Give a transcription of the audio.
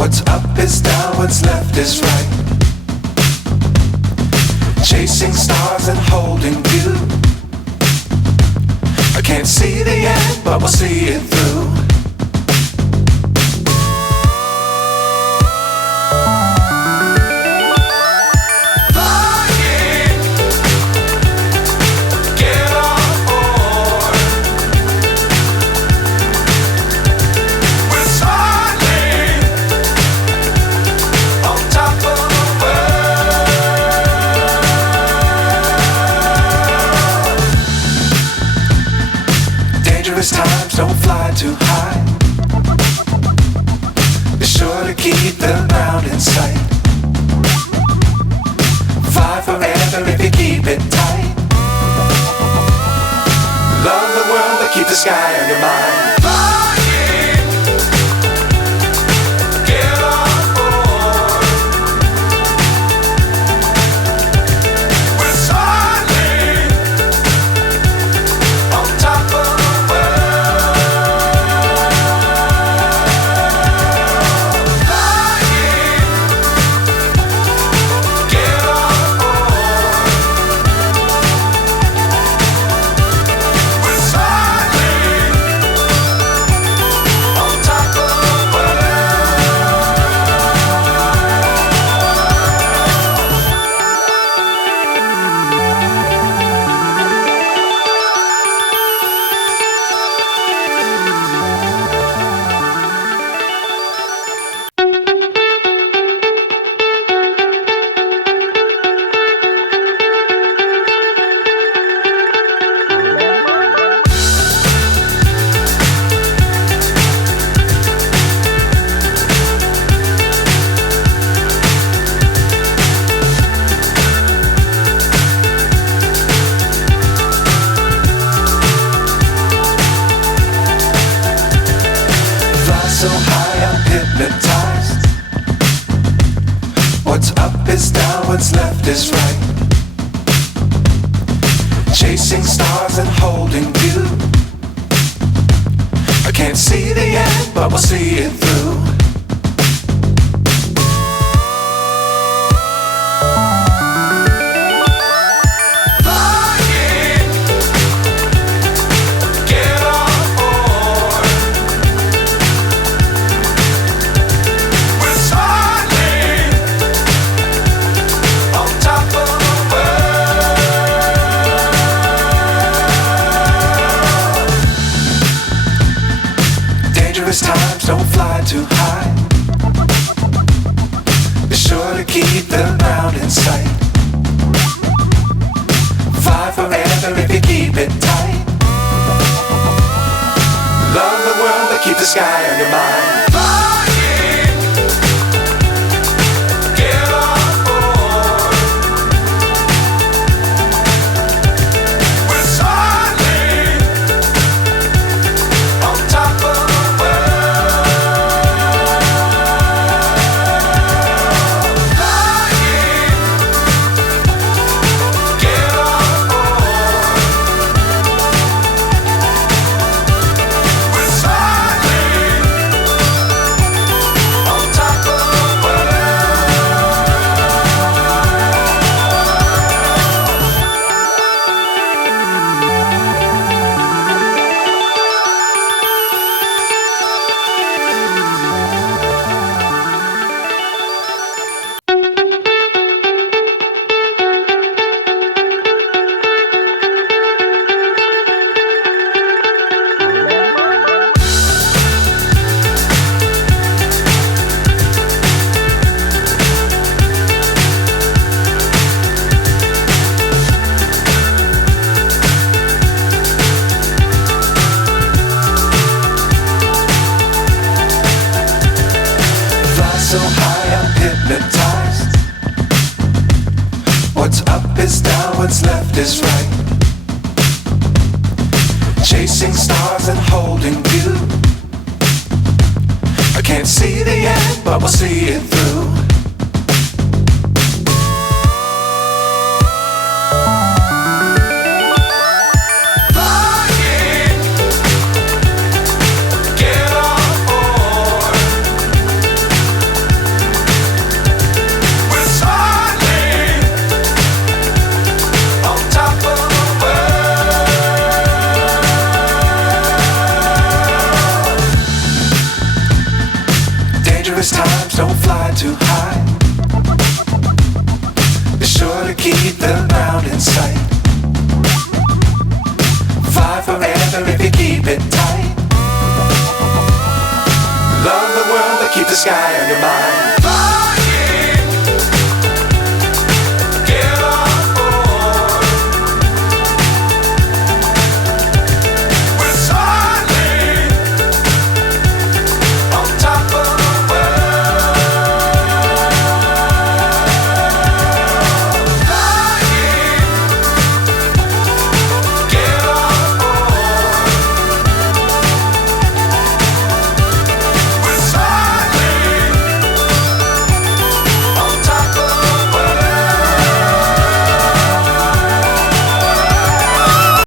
What's up is down, what's left is right. Chasing stars and holding you. I can't see the end, but we'll see it through. Times don't fly too high. Be sure to keep the ground in sight. Fly forever if you keep it tight. Love the world but keep the sky on your mind. So high I'm hypnotized. What's up is down, what's left is right. Chasing stars and holding you. I can't see the end, but we'll see it through. Times don't fly too high. Be sure to keep the ground in sight. Fly forever if you keep it tight. Love the world but keep the sky on your mind. So high I'm hypnotized. What's up is down, what's left is right. Chasing stars and holding you. I can't see the end, but we'll see it through. Perilous times, don't fly too high. Be sure to keep the ground in sight. Fly forever if you keep it tight. Love the world, but keep the sky on your mind.